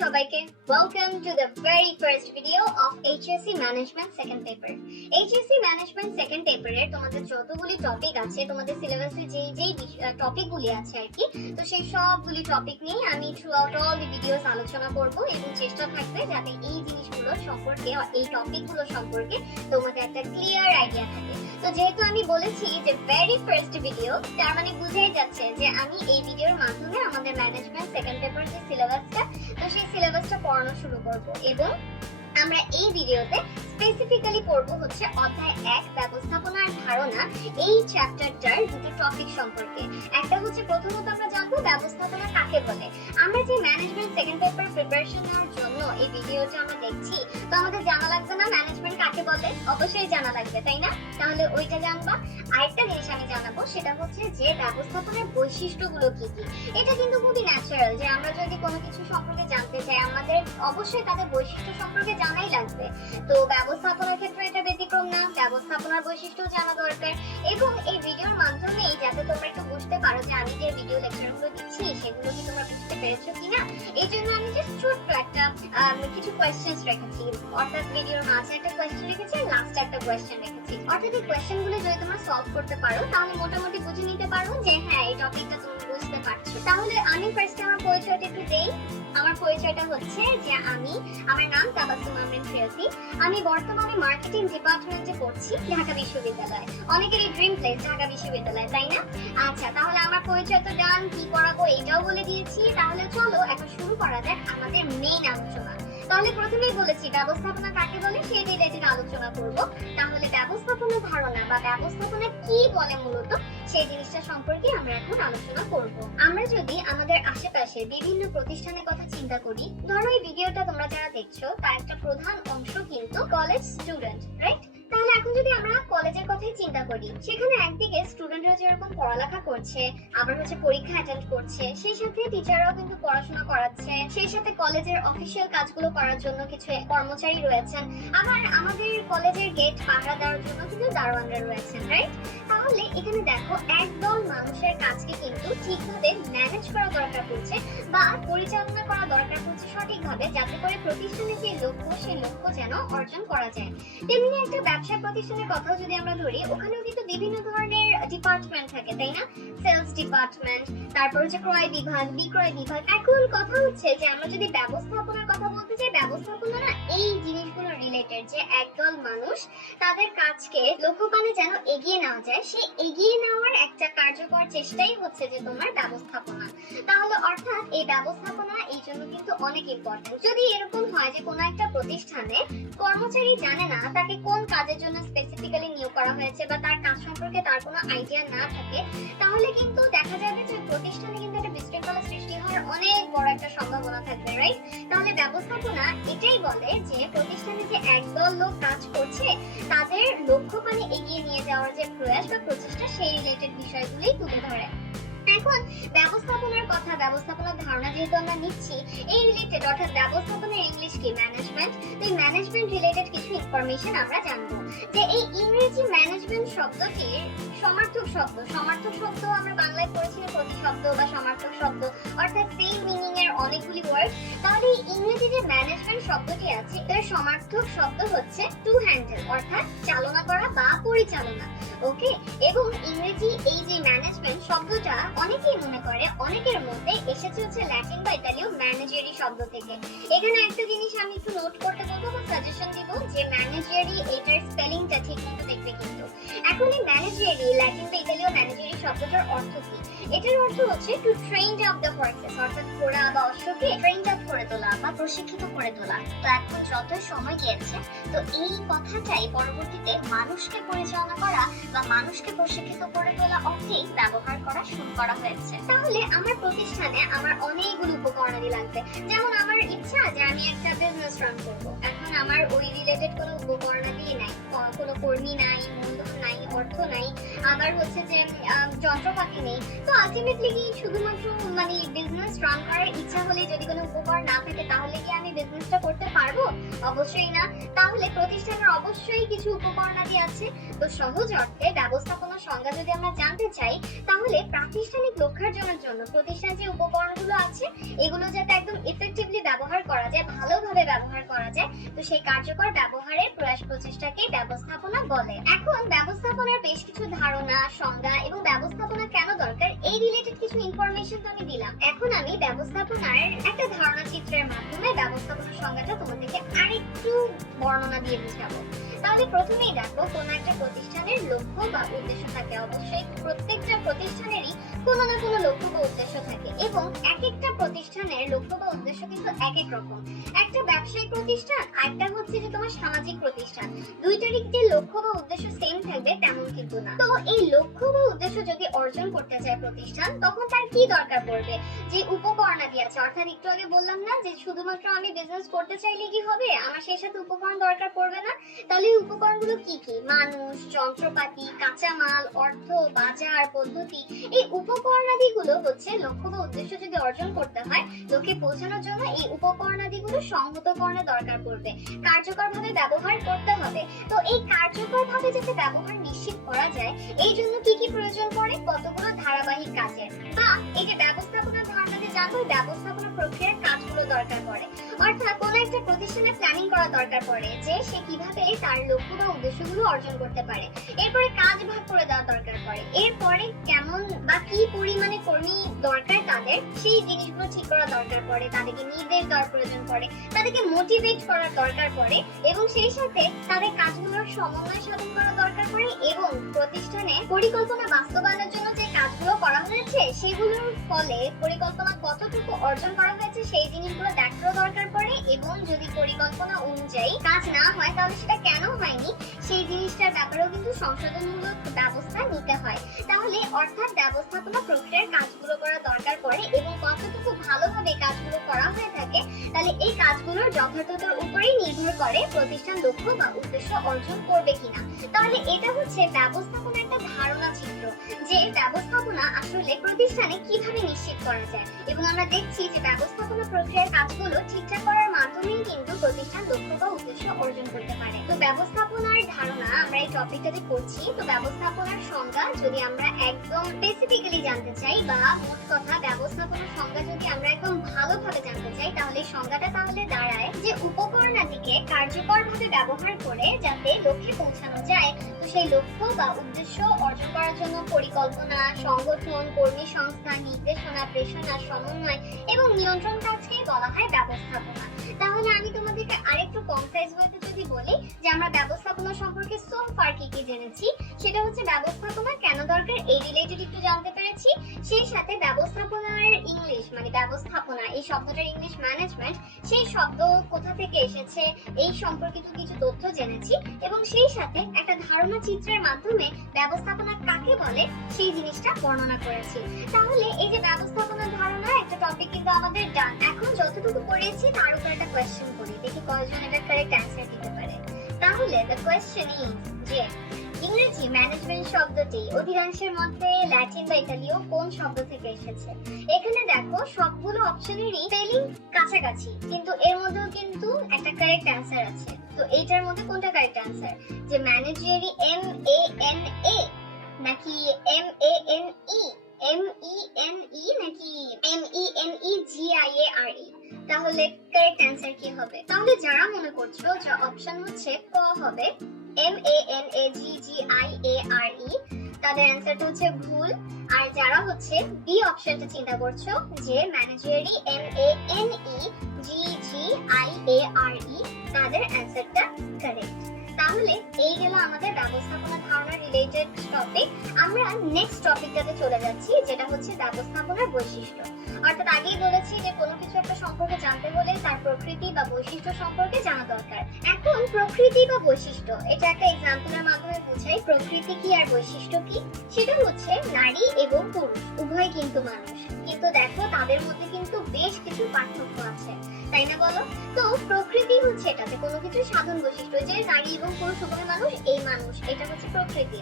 সবাইকে welcome to the very first video of HSC Management second paper HSC Management second paper এর তোমাদের যতগুলি topic আছে তোমাদের সিলেবাসে যেই টপিকগুলি আছে আর কি তো সেই সবগুলি টপিক নিয়ে আমি throughout all the videos আলোচনা করব এবং চেষ্টা থাকবে যাতে এই জিনিসগুলো সম্পর্কে এই টপিকগুলো সম্পর্কে তোমাদের একটা ক্লিয়ার আইডিয়া থাকে। তো যেহেতু আমি বলেছি যে ভেরি ফার্স্ট ভিডিও, তার মানে বুঝেই যাচ্ছে যে আমি এই ভিডিওর মাধ্যমে আমাদের ম্যানেজমেন্ট সেকেন্ড পেপার যে সিলেবাসটা তো সেই সিলেবাসটা পড়ানো শুরু করব এবং আমরা এই ভিডিওতে স্পেসিফিক্যালি পড়ব হচ্ছে অধ্যায় 1 ব্যবস্থাপনার ধারণা এই চ্যাপ্টারটার দুটো টপিক সম্পর্কে। একটা হচ্ছে প্রথমত আমরা জানবো ব্যবস্থাপনা কাকে বলে। আমরা যে ম্যানেজমেন্ট সেকেন্ড পেপার প্রিপারেশন নেওয়ার জন্য এই ভিডিওটা আমরা দেখছি, তো আমাদের জানা লাগবে না ম্যানেজমেন্ট কাকে বলে? অবশ্যই জানা লাগবে, তাই না? তাহলে ওইটা জানবা। আরেকটা জিনিস আমি জানাবো সেটা হচ্ছে যে ব্যবস্থাপনার বৈশিষ্ট্যগুলো কি কি। এটা কিন্তু খুবই ন্যাচারাল যে আমরা যদি কোনো কিছু সম্পর্কে জানতে চাই আমাদের অবশ্যই তাদের বৈশিষ্ট্য সম্পর্কে জানাই লাগবে। তো ব্যবস্থাপনার ক্ষেত্রে এটা ব্যতিক্রম না, ব্যবস্থাপনার বৈশিষ্ট্য জানা দরকার। এবং এই ভিডিওর মাধ্যমে যাতে তোমরা একটু বুঝতে পারো যে আমি যে ভিডিও লেকচারগুলো দিচ্ছি সেগুলো কি তোমরা বুঝতে পেরেছো কিনা, এই জন্য আমি জাস্ট ছোট্ট একটা কিছু কোয়েশ্চেন্স রেখেছি। অর্থাৎ ভিডিওর মাঝে একটা কোয়েশ্চেন রেখেছি আর লাস্টে একটা কোয়েশ্চেন রেখেছি। অর্থাৎ এই কোয়েশ্চেনগুলো যদি তোমরা সলভ করতে পারো তাহলে মোটামুটি বুঝে নিতে পারো যে হ্যাঁ এই টপিকটা তুমি বুঝতে পারছো। তাহলে আমি ফার্স্টে আমার পরিচয়টা একটু দেই। আমার পরিচয়টা হচ্ছে যে আমার নাম তাবাসসুম আমরিন প্রেয়সী। আমি বর্তমানে মার্কেটিং ডিপার্টমেন্টে পড়ছি ঢাকা বিশ্ববিদ্যালয়। অনেকেরই ড্রিম প্লেস ঢাকা বিশ্ববিদ্যালয়, তাই না? আচ্ছা, তাহলে আমার পরিচয় তো ডান, কি পড়াবো এটাও বলে দিয়েছি। তাহলে চলো এখন শুরু করা যাক আমাদের মেইন আলোচনা। তাহলে প্রথমেই বলেছি ব্যবস্থাপনা কাকে বলে সেই রিলেটেড আলোচনা করব। তাহলে ব্যবস্থাপনা ধারণা বা ব্যবস্থাপনা কি বলে মূলত সেই জিনিসটা সম্পর্কে আমরা এখন আলোচনা করব। আমরা যদি আমাদের আশেপাশে বিভিন্ন প্রতিষ্ঠানের কথা চিন্তা করি, ধরো এই ভিডিওটা তোমরা যারা দেখছো তার একটা প্রধান অংশ কিন্তু কলেজ স্টুডেন্ট, রাইট? তাহলে এখন যদি আমরা কলেজের কথাই চিন্তা করি, সেখানে একদিকে স্টুডেন্টরা যেরকম পড়ালেখা করছে, আবার হচ্ছে পরীক্ষা অ্যাটেন্ড করছে, সেই সাথে টিচাররাও কিন্তু পড়াশোনা করাচ্ছে, সেই সাথে কলেজের অফিসিয়াল কাজগুলো করার জন্য কিছু কর্মচারী রয়েছেন, আবার আমাদের কলেজের গেট পাহারা দেওয়ার জন্য কিন্তু দারোয়ানরা রয়েছেন, রাইট? তাহলে এখানে দেখো একদল মানুষের কাজকে কিন্তু ঠিকভাবে ম্যানেজ করা দরকার পড়ছে বা পরিচালনা করা দরকার পড়ছে সঠিকভাবে, যাতে করে প্রতিষ্ঠানের যে লক্ষ্য সেই লক্ষ্য যেন অর্জন করা যায়। তেমনি একটা ব্যবসা প্রতিষ্ঠানের কথাও যদি আমরা ধরি, ওখানেও কিন্তু বিভিন্ন ধরনের ডিপার্টমেন্ট থাকে, তাই না? সেলস ডিপার্টমেন্ট, তারপর হচ্ছে ক্রয় বিভাগ, বিক্রয় বিভাগ। এখন কথা হচ্ছে যে আমরা যদি ব্যবস্থাপনার কথা বলতে চাই, ব্যবস্থাপনা না এই জিনিসগুলো রিলেটেড যে একদল মানুষ তাদের কাজকে লক্ষ্যপানে যেন এগিয়ে নেওয়া যায়, সেই এগিয়ে নেওয়ার একটা কার্যকর চেষ্টাই হচ্ছে যে তোমার ব্যবস্থাপনা। তাহলে অর্থাৎ এই ব্যবস্থাপনা এই জন্য কিন্তু অনেক ইম্পর্টেন্ট। যদি এরকম হয় যে কোনো একটা প্রতিষ্ঠানে কর্মচারী জানে না তাকে কোন কাজের জন্য স্পেসিফিক্যালি নিয়োগ করা হয়েছে বা তার কাজ সম্পর্কে তার কোনো আইডিয়া না থাকে, তাহলে কিন্তু দেখা যাবে যে প্রতিষ্ঠানে কিন্তু একটা বিশৃঙ্খলা সৃষ্টি হওয়ার অনেক বড় একটা সম্ভাবনা থাকবে, রাইট? তাহলে ব্যবস্থাপনা এটাই বলে যে প্রতিষ্ঠানে যে একদল লোক কাজ করছে তাদের লক্ষ্যপানে এগিয়ে নিয়ে যাওয়ার যে প্রয়াস বা প্রচেষ্টা সেই রিলেটেড বিষয়গুলি তুলে ধরে। এখন ব্যবস্থাপনার কথা, ব্যবস্থাপনার ধারণা যেহেতু আমরা নিচ্ছি এই রিলেটেড, অর্থাৎ ব্যবস্থাপনার ইংলিশ কি? ম্যানেজমেন্ট। তো এই ম্যানেজমেন্ট রিলেটেড কিছু ইনফরমেশন আমরা জানবো যে এই ইংরেজি ম্যানেজমেন্ট শব্দটির সমার্থক শব্দ আমরা বাংলায় পড়েছি প্রতিশব্দ বা সমার্থক শব্দ, অর্থাৎ সেম মিনিং এর অনেকগুলি ওয়ার্ড। তাহলে এই ইংরেজি যে ম্যানেজমেন্ট শব্দটি আছে এর সমার্থক শব্দ হচ্ছে টু হ্যান্ডেল, অর্থাৎ চালনা করা বা পরিচালনা। ওকে, এবং ইংরেজি এই যে ম্যানেজমেন্ট শব্দটা অনেকেই মনে করে অনেকের মধ্যে এসেছে হচ্ছে ল্যাটিন বা ইতালীয় ম্যানেজারি শব্দ থেকে। এখানে একটা জিনিস আমি একটু নোট করতে বলবো বা সাজেশন দিব যে ম্যানেজারি এটার স্পেলিংটা ঠিক মতো দেখবে কিন্তু। এখন এই ম্যানেজারি ল্যাটিন বা ইতালীয় ম্যানেজারি শব্দটার অর্থ কি? এটার অর্থ হচ্ছে to train up the horse's, অর্থাৎ ঘোড়া বা অশ্বকে ট্রেন আপ করে তোলা বা প্রশিক্ষিত করে তোলা। তো এখন যতই সময় গিয়েছে তো এই কথাটাই পরবর্তীতে মানুষকে পরিচালনা করা বা মানুষকে প্রশিক্ষিত করে তোলা অর্থেই ব্যবহার করা শুরু করা হয়েছে। তাহলে আমার প্রতিষ্ঠানে আমার অনেকগুলো উপকরণাদি লাগবে। যেমন আমার ইচ্ছা যে আমি একটা বিজনেস রান করব, এখন আমার ওই রিলেটেড কোনো উপকরণাদি নাই, কোনো কর্মী নাই, মূলধন নাই, অর্থ নাই, আবার হচ্ছে যে যন্ত্রপাতি নেই। তো আলটিমেটলি কি শুধুমাত্র মানে বিজনেস রান করার ইচ্ছা হলে যদি কোনো উপকরণ না থাকে তাহলে কি আমি বিজনেসটা করতে পারবো? অবশ্যই না। তাহলে প্রতিষ্ঠানের অবশ্যই কিছু উপকরণাদি আছে। তো সহজ অর্থে ব্যবস্থাপনার সংজ্ঞা যদি আমরা জানতে চাই তাহলে প্রাতিষ্ঠানিক লক্ষ্যার্জনের জন্য প্রতিষ্ঠান যে উপকরণগুলো আছে এগুলো যাতে একদম ইফেক্টিভলি ব্যবহার সেই কার্যকর ব্যবহারের প্রয়াস প্রচেষ্টাকে ব্যবস্থাপনা বলে। এখন ব্যবস্থাপনার বেশ কিছু ধারণা, সংজ্ঞা এবং ব্যবস্থাপনা কেন দরকার এই রিলেটেড কিছু ইনফরমেশন তো আমি দিলাম। এখন আমি ব্যবস্থাপনার একটা ধারণা চিত্রের মাধ্যমে ব্যবস্থাপনার সংজ্ঞাটা তোমাদেরকে আরেকটু বর্ণনা দিয়ে বুঝাবো। তাহলে প্রথমেই দেখো, কোন একটা প্রতিষ্ঠানের লক্ষ্য বা উদ্দেশ্য থাকে। অবশ্যই প্রত্যেকটা প্রতিষ্ঠানেরই কোনো না কোনো লক্ষ্য বা উদ্দেশ্য থাকে এবং এক একটা প্রতিষ্ঠানের লক্ষ্য বা উদ্দেশ্য কিন্তু এক এক রকম। একটা ব্যবসায়িক প্রতিষ্ঠান আর একটা হচ্ছে যে তোমার সামাজিক প্রতিষ্ঠান, দুইটারই যে লক্ষ্য বা উদ্দেশ্য সেম থাকবে তেমন কিন্তু না। তো এই লক্ষ্য বা উদ্দেশ্য যদি অর্জন করতে চায় প্রতিষ্ঠান, তখন তার কি দরকার পড়বে? যে উপকরণাদি আছে, অর্থাৎ একটু আগে বললাম না যে শুধুমাত্র আমি বিজনেস করতে চাইলে কি হবে, আমার সেই সাথে উপকরণ দরকার পড়বে না। তাহলে এই উপকরণগুলো কি কি? মানুষ, যন্ত্রপাতি, কাঁচামাল, অর্থ, বাজার, পদ্ধতি। এই উপকরণাদিগুলো হচ্ছে লক্ষ্য বা উদ্দেশ্য যদি অর্জন করতে হয়, লক্ষ্যে পৌঁছানোর জন্য এই উপকরণাদিগুলো সংহতকরণের দরকার পড়বে, কার্যকরভাবে ব্যবহার করতে হবে। তো এই কার্যকরভাবে যাতে ব্যবহার নিশ্চিত করা যায়, এই জন্য কি কি প্রয়োজন পড়ে? কতগুলো ধারাবাহিক কাজের বা এই যে ব্যবস্থাপনা ধারণাতে জানো, ব্যবস্থাপনা প্রক্রিয়ার কাজগুলো দরকার পড়ে। অর্থাৎ কোন একটা প্রতিষ্ঠানে প্ল্যানিং করা দরকার পড়ে যে সে কিভাবে তার লক্ষ্য বা উদ্দেশ্যগুলো অর্জন করতে পারে। এরপরে কাজ ভাগ করে দেওয়া দরকার পড়ে। এরপরে কেমন বা কি পরিমাণে কর্মী দরকার তাদের, সেই জিনিসগুলো ঠিক করা দরকার পড়ে। তাদেরকে নির্দেশ দেওয়ার প্রয়োজন পড়ে, তাদেরকে মোটিভেট করার দরকার পড়ে এবং সেই সাথে তাদের কাজগুলোর সমন্বয় সাধন করা দরকার পড়ে এবং প্রতিষ্ঠানে পরিকল্পনা বাস্তবায়নের জন্য যে কাজগুলো করা হয়েছে সেগুলোর ফলে পরিকল্পনা কতটুকু অর্জন করা হয়েছে সেই জিনিসগুলো দেখারও দরকার পড়ে এবং যদি পরিকল্পনা অনুযায়ী কাজ না হয় তাহলে সেটা কেন হয়নি সেই জিনিসটার ব্যাপারেও কিন্তু সংশোধনমূলক ব্যবস্থা নিতে হয়। তাহলে অর্থাৎ ব্যবস্থাপনা প্রক্রিয়ার কাজগুলো করা দরকার পড়ে এবং কতটুকু ভালোভাবে কাজগুলো করা হয়ে থাকে, তাহলে এই কাজগুলোর যথার্থতার উপরেই নির্ভর করে প্রতিষ্ঠান লক্ষ্য বা উদ্দেশ্য অর্জন করবে কিনা। তাহলে এটা হচ্ছে ব্যবস্থাপনা একটা ধারণা চিত্র যে ব্যবস্থাপনা আসলে প্রতিষ্ঠানে কিভাবে নিশ্চিত করা যায় এবং আমরা দেখছি যে ব্যবস্থাপনা প্রক্রিয়ার কাজগুলো ঠিকঠাক করার মাধ্যমেই কিন্তু প্রতিষ্ঠান লক্ষ্য বা উদ্দেশ্য অর্জন করতে পারে। তো ব্যবস্থাপনার ধারণা আমরা এই টপিকটাতে করছি। তো ব্যবস্থাপনার সংজ্ঞা যদি আমরা একদম স্পেসিফিক্যালি জানতে চাই বা মোট কথা ব্যবস্থাপনার সংজ্ঞা যদি আমরা একদম ভালোভাবে জানতে চাই, তাহলে সংজ্ঞাটা তাহলে দাঁড়ায় যে উপকরণাদিকে কার্যকরভাবে ব্যবহার করে যাতে লক্ষ্যে পৌঁছানো যায়। তো সেই লক্ষ্য বা উদ্দেশ্য অর্জন করার জন্য পরিকল্পনা, সংগঠন, কর্মী সংস্থা, নির্দেশনা, প্রেরণা, সমন্বয় এবং নিয়ন্ত্রণ কাজকে বলা হয় ব্যবস্থাপনা। তাহলে আমি তোমাদেরকে আরেকটু কনসাইজ ওয়েতে যদি বলি যে আমরা ব্যবস্থাপনা সম্পর্কে সো ফার কি কি জেনেছি, সেটা হচ্ছে ব্যবস্থাপনা কেন দরকার এই রিলেটেড একটু জানতে পেরেছি। সেই সাথে ব্যবস্থাপনার ইংলিশ মানে ব্যবস্থাপনা, এই শব্দটার ইংলিশ ম্যানেজমেন্ট, সেই শব্দ কোথা থেকে এসেছে এই সম্পর্কিত কিছু তথ্য জেনেছি এবং সেই সাথে একটা ধারণা চিত্রের মাধ্যমে ব্যবস্থাপনা কাকে বলে সেই জিনিসটা বর্ণনা করেছি। তাহলে এই যে ব্যবস্থাপনা ধারণা একটা টপিক কিন্তু আমাদের ডান। এখন যতটুকু পড়েছি তার উপর একটা কোয়েশ্চেন করি, দেখি কয়জন এটা কারেক্ট অ্যান্সার দিতে পারে। তাহলে দ্য কোয়েশ্চেন ইজ যে ইংরেজি ম্যানেজমেন্ট শব্দটি অধিকাংশের মধ্যে ল্যাটিন বা ইতালীয় কোন শব্দ থেকে এসেছে? এখানে দেখো সবগুলো অপশনেরই স্পেলিং কাছাকাছি, কিন্তু এর মধ্যেও কিন্তু একটা কারেক্ট অ্যান্সার আছে। তো এইটার মধ্যে কোনটা কারেক্ট অ্যান্সার? যে ম্যানেজারি MANA নাকি MANE, MENE নাকি MENEGIARE? তাহলে কারেক্ট অ্যান্সার কি হবে? তাহলে যারা মনে করছো যে অপশন হচ্ছে ক হবে MANAGGIARE, তাদের অ্যান্সারটা হচ্ছে ভুল। আর যারা হচ্ছে বি অপশনটা চিন্তা করছো যে ম্যানেজারি MANEGGIARE, তাদের অ্যান্সারটা কারেক্ট। তাহলে এই গেল আমাদের ব্যবস্থাপনা ধারণা রিলেটেড টপিক। আমরা নেক্সট টপিকটাতে চলে যাচ্ছি যেটা হচ্ছে ব্যবস্থাপনার বৈশিষ্ট্য। অর্থাৎ আগেই বলেছি যে কোনো কিছু একটা সম্পর্কে জানতে হলে তার প্রকৃতি বা বৈশিষ্ট্য সম্পর্কে জানা দরকার। এখন প্রকৃতি বা বৈশিষ্ট্য এটা একটা এক্সাম্পলের মাধ্যমে বোঝাই প্রকৃতি কি আর বৈশিষ্ট্য কি। সেটা হচ্ছে নারী এবং পুরুষ উভয় কিন্তু মানুষ, কিন্তু দেখো তাদের মধ্যে কিন্তু বেশ কিছু পার্থক্য আছে, তাই না বলো? তো প্রকৃতি হচ্ছে এটাতে কোনো কিছু সাধন বৈশিষ্ট্য, যে নারী এবং পুরুষ উভয় মানুষ, এই মানুষ, এটা হচ্ছে প্রকৃতি।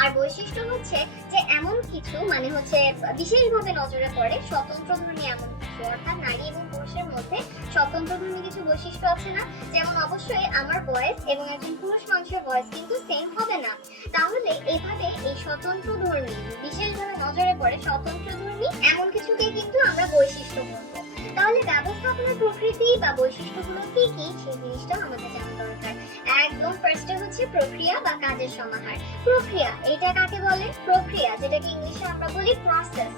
আর বৈশিষ্ট্য হচ্ছে যে এমন কিছু মানে হচ্ছে বিশেষভাবে নজরে পড়ে স্বতন্ত্রধর্মী এমন কিছু, অর্থাৎ নারী এবং পুরুষের মধ্যে স্বতন্ত্রধর্মী কিছু বৈশিষ্ট্য আছে না? যেমন অবশ্যই আমার ভয়েস এবং একজন পুরুষ মানুষের ভয়েস কিন্তু সেম হবে না। তাহলে এভাবে এই স্বতন্ত্রধর্মী বিশেষভাবে নজরে পড়ে স্বতন্ত্রধর্মী এমন কিছুকে কিন্তু আমরা বৈশিষ্ট্য বলবো। তাহলে ব্যবস্থাপনার প্রকৃতি বা বৈশিষ্ট্যগুলো কি কি সেই জিনিসটা আমাদের জানা দরকার। একদম ফার্স্টে হচ্ছে প্রক্রিয়া বা কাজের সমাহার। প্রক্রিয়া এটা কাকে বলে? প্রক্রিয়া যেটাকে ইংলিশে আমরা বলি প্রসেস,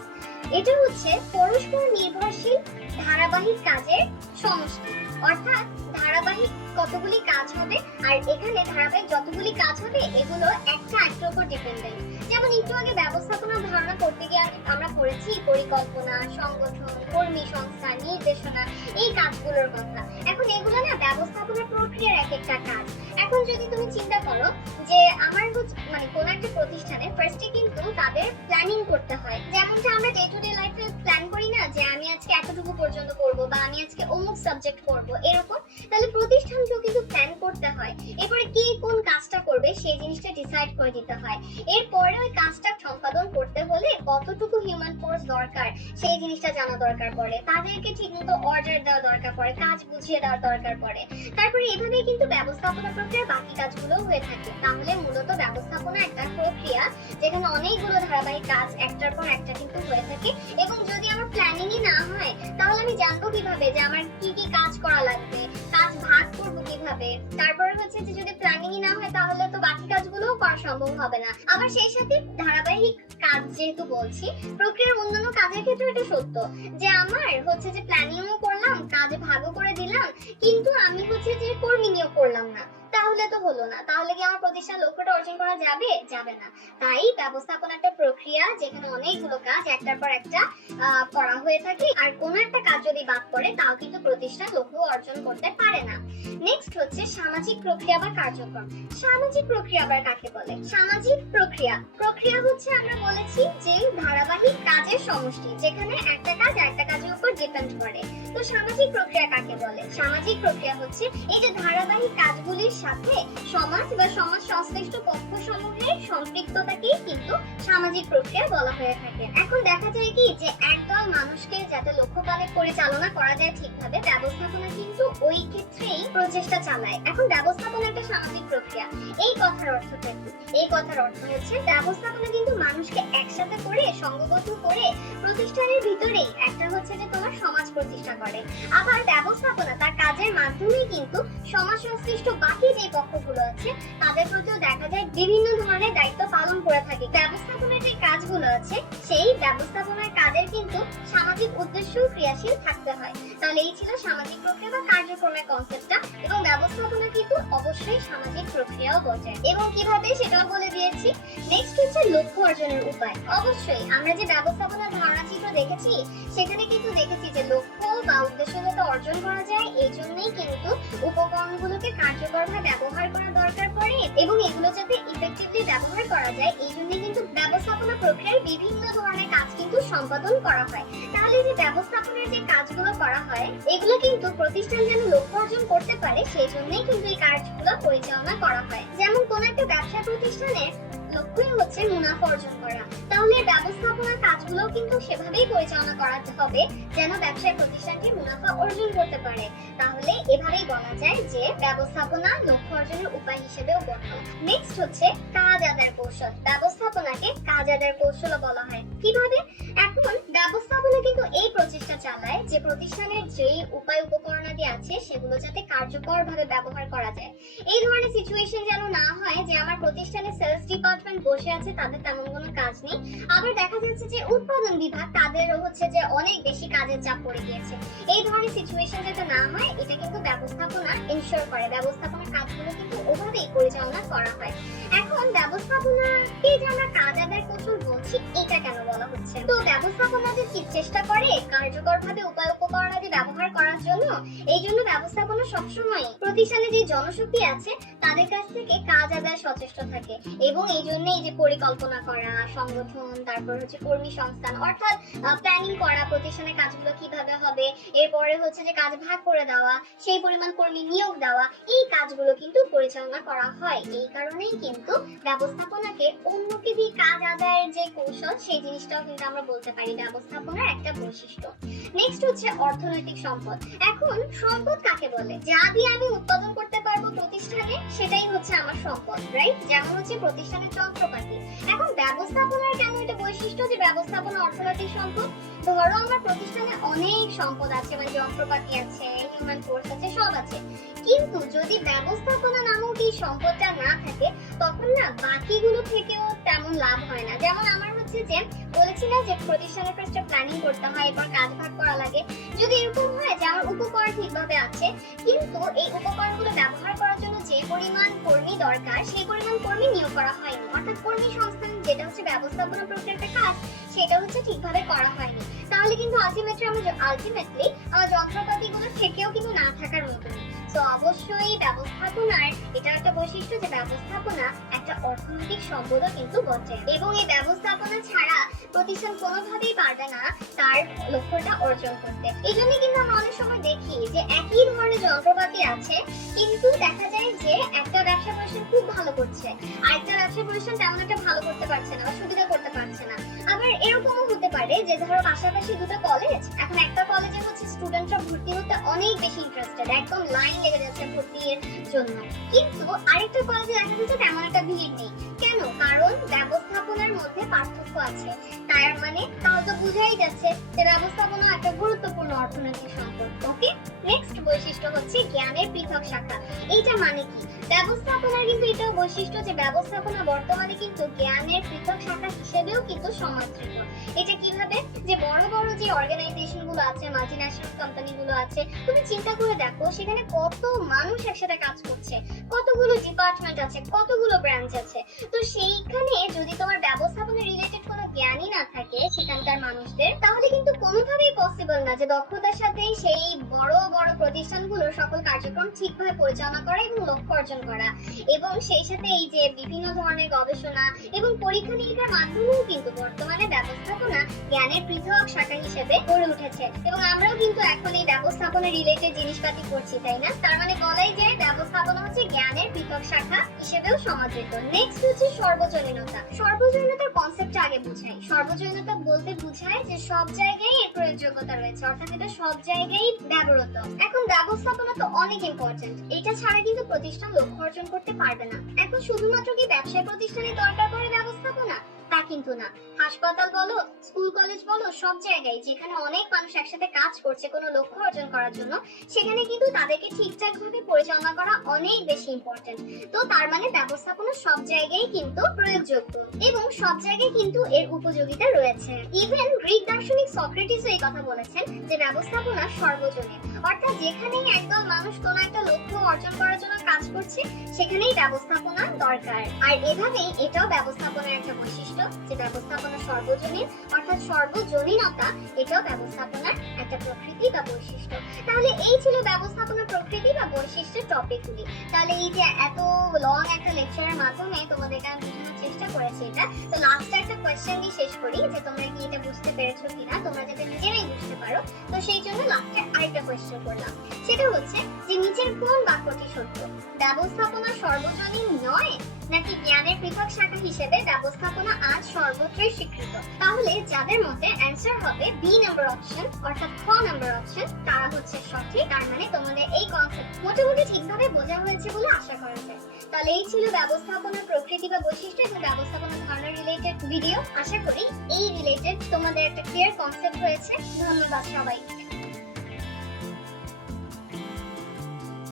এটা হচ্ছে পরস্পর নির্ভরশীল ধারাবাহিক কাজের সমষ্টি। অর্থাৎ ধারাবাহিক কতগুলি কাজ হবে, আর এখানে ধারাবাহিক যতগুলি কাজ হবে এগুলো একটা একটার উপর ডিপেন্ডেন্ট। যেমন একটু আগে ব্যবস্থাপনার ধারণা করতে গিয়ে আমরা পড়েছি পরিকল্পনা, সংগঠন, কর্মী সংস্থান, নির্দেশনা, এই কাজগুলোর কথা। এখন এগুলো না ব্যবস্থাপনা প্রক্রিয়ার এক একটা কাজ। এখন যদি তুমি চিন্তা করো যে আমার মানে কোন একটা প্রতিষ্ঠানে ফার্স্টে কিন্তু তাদের প্ল্যানিং করতে হয়, যেমনটা আমরা ডে টু ডে লাইফে প্ল্যান করি না যে আমি আজকে এতটুকু পর্যন্ত পড়বো বা আমি আজকে অমুক সাবজেক্ট পড়বো এরকম। তাহলে প্রতিষ্ঠানকেও কিন্তু প্ল্যান করতে হয়, এরপরে কে কোন কাজটা করবে সেই জিনিসটা ডিসাইড করে দিতে হয়। এরপরে ওই কাজটা সম্পাদন করতে হলে কতটুকু হিউম্যান ফোর্স দরকার সেই জিনিসটা জানা দরকার পড়ে, তাদেরকে ঠিকমতো অর্ডার দেওয়া দরকার পড়ে, কাজ বুঝিয়ে দেওয়া দরকার পড়ে। তারপরে এভাবেই কিন্তু ব্যবস্থাপনা প্রক্রিয়ার বাকি কাজগুলো হয়ে থাকে। তাহলে মূলত ব্যবস্থাপনা একটা প্রক্রিয়া যেখানে অনেকগুলো ধারাবাহিক কাজ একটার পর একটা কিন্তু হয়ে থাকে। এবং যদি আমার প্ল্যানিংই না হয় তাহলে আমি জানবো কিভাবে যে আমার কি কি কাজ করা লাগবে, কাজ ভাগ করবো কিভাবে। তারপরে হচ্ছে যে যদি প্ল্যানিংই না হয় তাহলে তো বাকি কাজগুলোও করা সম্ভব হবে না। আবার সেই সাথে ধারাবাহিক কাজ যেহেতু বলছি, প্রক্রিয়ার অন্যান্য কাজের ক্ষেত্রে এটা সত্য যে আমার হচ্ছে যে প্ল্যানিংও করলাম, কাজ ভাগও করে দিলাম, কিন্তু আমি হচ্ছে যে কর্মী নিয়োগ করলাম না, তাহলে তো হলো না। তাহলে কি আমার প্রতিষ্ঠান লক্ষ্যটা অর্জন করা যাবে? যাবে না। তাই ব্যবস্থাপনা একটা প্রক্রিয়া যেখানে অনেকগুলো কাজ একটার পর একটা করা হয়ে থাকে, আর কোনো একটা কাজ যদি বাদ পড়ে তাও কিন্তু প্রতিষ্ঠান লক্ষ্য অর্জন করতে পারে না। নেক্সট হচ্ছে সামাজিক প্রক্রিয়া বা কার্যক্রম। সামাজিক প্রক্রিয়া আবার কাকে বলে? সামাজিক প্রক্রিয়া হচ্ছে আমরা বলেছি যে ধারাবাহিক কাজের সমষ্টি যেখানে একটা কাজ একটা কাজের উপর ডিপেন্ড করে। তো সামাজিক প্রক্রিয়া কাকে বলে? সামাজিক প্রক্রিয়া হচ্ছে এই যে ধারাবাহিক কাজগুলির সাথে সমাজ বা সমাজ সংশ্লিষ্ট পক্ষসমূহের সম্পৃক্ততাকেই কিন্তু সামাজিক প্রক্রিয়া বলা হয়ে থাকে। এখন দেখা যায় কি যে একদল মানুষকে যাতে লক্ষ্যপানে পরিচালনা করা যায় ঠিকভাবে, ব্যবস্থাপনা কিন্তু ওই ক্ষেত্রেই প্রচেষ্টা চালায়। এখন ব্যবস্থাপনা একটা সামাজিক প্রক্রিয়া, এই কথার অর্থ কি? এই কথার অর্থ হচ্ছে ব্যবস্থাপনা কিন্তু মানুষকে একসাথে করে সংঘবদ্ধ করে প্রতিষ্ঠানের ভিতরেই একটা হচ্ছে যে তোমার সমাজ প্রতিষ্ঠা করে। আবার ব্যবস্থাপনা তার কাজের মাধ্যমে কিন্তু সমাজ সংশ্লিষ্ট বাকি যে পক্ষগুলো আছে তাদের প্রতিও দেখা যায় বিভিন্ন ধরনের দায়িত্ব পালন করে থাকে। ব্যবস্থাপনার যে কাজগুলো আছে সেই ব্যবস্থাপনার কাজের কিন্তু সামাজিক উদ্দেশ্য ক্রিয়াশীল থাকতে হয়। তাহলে এই ছিল সামাজিক প্রক্রিয়া বা কার্যক্রমের কনসেপ্টটা, এবং ব্যবস্থাপনা কিন্তু অবশ্যই সামাজিক প্রক্রিয়াও বোঝায় এবং কিভাবে সেটাও বলে দিয়েছি। নেক্সট হচ্ছে লক্ষ্য অর্জনের উপায়। অবশ্যই আমরা যে ব্যবস্থাপনার ধারণা চিত্র দেখেছি সেখানে কিন্তু দেখেছি যে লক্ষ্য বা উদ্দেশ্য যাতে অর্জন করা যায় এই জন্যই কিন্তু উপকরণগুলোকে কার্যকরভাবে ব্যবহার করা দরকার পড়ে, এবং এগুলো যাতে ইফেক্টিভলি ব্যবহার করা যায় এই জন্যই কিন্তু ব্যবস্থাপনা প্রক্রিয়ার বিভিন্ন ধরনের কাজ কিন্তু সম্পাদন করা হয়। তাহলে যে ব্যবস্থাপনার যে কাজগুলো করা হয় এগুলো কিন্তু প্রতিষ্ঠান যেন লক্ষ্য অর্জন করতে পারে সেই জন্যই কিন্তু এই কাজগুলো পরিচালনা করা হয়। যেমন কোন একটা ব্যবসা প্রতিষ্ঠানের লক্ষ্যই হচ্ছে মুনাফা অর্জন করা, তাহলে ব্যবস্থাপনার কাজগুলো কিন্তু সেভাবেই পরিচালনা করা হবে যেন ব্যবসায় প্রতিষ্ঠানটি মুনাফা অর্জন করতে পারে। তাহলে এভাবেই বলা যায় যে ব্যবস্থাপনা লক্ষ্য অর্জনের উপায় হিসেবেও গণ্য। নেক্সট হচ্ছে কাজ আদায়ের কৌশল। ব্যবস্থাপনাকে কাজ আদায়ের কৌশলও বলা হয়। কিভাবে? এখন ব্যবস্থাপনা কিন্তু এই প্রচেষ্টা চালায় যে প্রতিষ্ঠানের যেই উপায় উপকরণাদি আছে সেগুলো যাতে কার্যকরভাবে ব্যবহার করা যায়। এই ধরনের সিচুয়েশন যেন না হয় যে আমার প্রতিষ্ঠানে সেলস ডিপার্টমেন্ট বসে আছে, তাদের তেমন কোনো কাজ নেই, আবার দেখা যাচ্ছে যে উৎপাদন বিভাগ তাদেরও হচ্ছে যে অনেক বেশি কাজের চাপ পড়ে গিয়েছে। এই ধরনের সিচুয়েশন যাতে না হয় এটা কিন্তু ব্যবস্থাপনা এনশিওর করে। ব্যবস্থাপনার কাজগুলো কিন্তু ওভাবেই পরিচালনা করা হয়। এখন ব্যবস্থাপনাকে যে আমরা কাজ আদায়ের কৌশল বলছি এটা কেন বলা হচ্ছে? তো ব্যবস্থাপনা যে চেষ্টা করে কার্যকরভাবে উপায় উপকরণাদি ব্যবহার করার জন্য, এই জন্য ব্যবস্থাপনা সবসময় প্রতিষ্ঠানে যে জনশক্তি আছে তাদের কাছ থেকে কাজ আদায় সচেষ্ট থাকে, এবং এই জন্য এই যে পরিকল্পনা করা, সংগঠন, তারপর হচ্ছে কর্মী সংস্থান অর্থাৎ প্ল্যানিং করা প্রতিষ্ঠানের কাজগুলো কিভাবে হবে, এরপরে হচ্ছে যে কাজ ভাগ করে দেওয়া, সেই পরিমাণ কর্মী নিয়োগ দেওয়া, এই কাজগুলো কিন্তু পরিচালনা করা হয়। এই কারণেই কিন্তু ব্যবস্থাপনাকে উন্মুখী কাজ আদায়ের যে কৌশল সেই জিনিসটাও কিন্তু আমরা বলতে পারি ব্যবস্থাপনার একটা বৈশিষ্ট্য। নেক্সট হচ্ছে অর্থনৈতিক সম্পদ। এখন সম্পদ কাকে বলে? যা দিয়ে আমি উৎপাদন করতে পারবো প্রতিষ্ঠানে সেটাই হচ্ছে আমার সম্পদ, রাইট? যেমন হচ্ছে প্রতিষ্ঠানের যন্ত্রপাতি। এখন ব্যবস্থাপনার কেন এটা বৈশিষ্ট্য যে ব্যবস্থাপনা অর্থনৈতিক সম্পদ? ধরো আমার প্রতিষ্ঠানে অনেক সম্পদ আছে, মানে যন্ত্রপাতি আছে, হিউম্যান ফোর্স আছে, সব আছে, কিন্তু যদি ব্যবস্থাপনা নামক এই সম্পদটা না থাকে তখন না বাকিগুলো থেকেও তেমন লাভ হয় না। যেমন আমার হচ্ছে যে বলেছি না যে প্রতিষ্ঠানের ফার্স্টে প্ল্যানিং করতে হয়, এরপর কাজ ভাগ করা লাগে। যদি এরকম হয় যে আমার উপকরণ ঠিকভাবে আছে কিন্তু এই উপকরণগুলো ব্যবহার করার জন্য যে পরিমাণ কর্মী দরকার সেই পরিমাণ কর্মী নিয়োগ করা হয়নি, অর্থাৎ কর্মী সংস্থান যেটা হচ্ছে ব্যবস্থাপনা প্রক্রিয়ার কাজ সেটা হচ্ছে ঠিকভাবে করা হয়নি, তাহলে কিন্তু আলটিমেটলি আমার যন্ত্রপাতিগুলো থেকেও কিন্তু না থাকার মতনই। তো অবশ্যই ব্যবস্থাপনার এটা একটা বৈশিষ্ট্য যে ব্যবস্থাপনা একটা অর্থনৈতিক সম্পদও কিন্তু বটে, এবং এই ব্যবস্থাপনা ছাড়া প্রতিষ্ঠান কোনোভাবেই পারবে না তার লক্ষ্যটা অর্জন করতে। এই জন্য কিন্তু আমরা অনেক সময় দেখি যে একই ধরনের যন্ত্রপাতি আছে কিন্তু দেখা যায় যে একটা ব্যবসা প্রতিষ্ঠান খুব ভালো করছে আর একটা ব্যবসা প্রতিষ্ঠান তেমন একটা ভালো করতে পারছে না বা সুবিধা করতে পারছে না। আবার এরকমও হতে পারে যে ধরো পাশাপাশি দুটো কলেজ, এখন একটা কলেজে হচ্ছে স্টুডেন্টরা ভর্তি হতে অনেক বেশি ইন্টারেস্টেড, একদম লাইন লেগে যাচ্ছে ভর্তির জন্য, কিন্তু আরেকটা কলেজে দেখা যাচ্ছে তেমন একটা ভিড় নেই। কেন? কারণ ব্যবস্থাপনার মধ্যে পার্থক্য আছে। তার মানে তাও তো বুঝাই যাচ্ছে যে ব্যবস্থাপনা একটা গুরুত্বপূর্ণ অর্থনৈতিক সম্পদ। ওকে, নেক্সট বৈশিষ্ট্য হচ্ছে জ্ঞানের পৃথক শাখা। এইটা মানে কি? ব্যবস্থাপনার কিন্তু এটাও বৈশিষ্ট্য যে ব্যবস্থাপনা বর্তমানে কিন্তু জ্ঞানের পৃথক শাখা হিসেবেও কিন্তু সমাদৃত। এটা কিভাবে? যে বড় বড় যে অর্গানাইজেশন গুলো আছে, মাল্টিন্যাশনাল কোম্পানি গুলো আছে, তুমি চিন্তা করে দেখো সেখানে কত মানুষ একসাথে কাজ করছে, কতগুলো ডিপার্টমেন্ট আছে, কতগুলো ব্রাঞ্চ আছে। তো সেইখানে যদি তোমার ব্যবস্থাপনা রিলেটেড কোনো জ্ঞানই না থাকে সেখানকার মানুষদের, তাহলে কিন্তু কোনোভাবেই পসিবল না যে দক্ষতার সাথে সেই বড় বড় প্রতিষ্ঠানগুলোর সকল কার্যক্রম ঠিকভাবে পরিচালনা করা এবং লক্ষ্য অর্জন করা। এবং সেই সাথে এই যে বিভিন্ন ধরনের গবেষণা এবং পরীক্ষা নিরীক্ষার মাধ্যমেও কিন্তু বর্তমানে ব্যবস্থাপনা জ্ঞানের পৃথক শাখা হিসেবে গড়ে উঠেছে, এবং আমরাও কিন্তু এখন এই ব্যবস্থাপনা রিলেটেড জিনিসপাতি করছি, তাই না? তার মানে বলাই যায় ব্যবস্থাপনা হচ্ছে জ্ঞানের পৃথক শাখা হিসেবেও সমাদৃত। নেক্সট হচ্ছে সর্বজনীনতা। সর্বজনীনতার কনসেপ্টটা আগে বুঝাই। সর্বজনীনতা বলতে বোঝায় যে সব জায়গায় এর প্রয়োগযোগ্যতা রয়েছে, অর্থাৎ এটা সব জায়গায় ব্যবহৃত। এখন ব্যবস্থাপনা তো অনেক ইম্পর্টেন্ট, এটা ছাড়া কিন্তু প্রতিষ্ঠান লক্ষ্য অর্জন করতে পারবে না। এখন শুধুমাত্র কি ব্যবসায় প্রতিষ্ঠানে দরকার পড়ে ব্যবস্থাপনা? তা কিন্তু না। হাসপাতাল বলো, স্কুল কলেজ বলো, সব জায়গায় যেখানে অনেক মানুষ একসাথে কাজ করছে কোনো লক্ষ্য অর্জন করার জন্য, সেখানে কিন্তু তাদেরকে ঠিকঠাক ভাবে পরিচালনা করা অনেক বেশি ইম্পর্টেন্ট। তো তার মানে ব্যবস্থাপনা সব জায়গায় কিন্তু প্রয়োগযোগ্য এবং সব জায়গায় কিন্তু এর উপযোগিতা রয়েছে। ইভেন গ্রিক দার্শনিক সক্রেটিসও এই কথা বলেছেন যে ব্যবস্থাপনা সর্বজনীন, অর্থাৎ যেখানেই একদল মানুষ কোনো একটা লক্ষ্য অর্জন করার জন্য কাজ করছে সেখানেই ব্যবস্থাপনা দরকার। আর এভাবেই এটাও ব্যবস্থাপনার একটা বৈশিষ্ট্য যে ব্যবস্থাপনা সর্বজনীন, অর্থাৎ সর্বজনীনতা এটাও ব্যবস্থাপনার একটা প্রকৃতি বা বৈশিষ্ট্য। তাহলে এই ছিল ব্যবস্থাপনার প্রকৃতি বা বৈশিষ্ট্যের টপিকগুলি। তাহলে এই যে এত লং একটা লেকচারের মাধ্যমে তোমাদেরকে আমি বোঝানোর চেষ্টা করেছি এটা, তো লাস্টে একটা কোয়েশ্চেন দিয়ে শেষ করি যে তোমরা কি এটা বুঝতে পেরেছো কিনা, তোমরা যাতে নিজেরাই বুঝতে পারো। তো সেই জন্য লাস্টে আরেকটা কোয়েশ্চেন করলাম, সেটা হচ্ছে যে নিচের কোন বাক্যটি সত্য? ব্যবস্থাপনা সর্বজনীন নয় নাকি জ্ঞানের পৃথক শাখা হিসেবে ব্যবস্থাপনা আজ সর্বত্রই স্বীকৃত? তাহলে যাদের মতে অ্যানসার হবে বি নাম্বার অপশন, অর্থাৎ খ নাম্বার অপশন, তারা হচ্ছে সঠিক। তার মানে তোমাদের এই কনসেপ্ট মোটামুটি ঠিকভাবে বোঝা হয়েছে বলে আশা করা যায়। তাহলে এই ছিল ব্যবস্থাপনার প্রকৃতি বা বৈশিষ্ট্য এবং ব্যবস্থাপনা ধারণা রিলেটেড ভিডিও। আশা করি এই রিলেটেড তোমাদের একটা ক্লিয়ার কনসেপ্ট হয়েছে। ধন্যবাদ সবাইকে।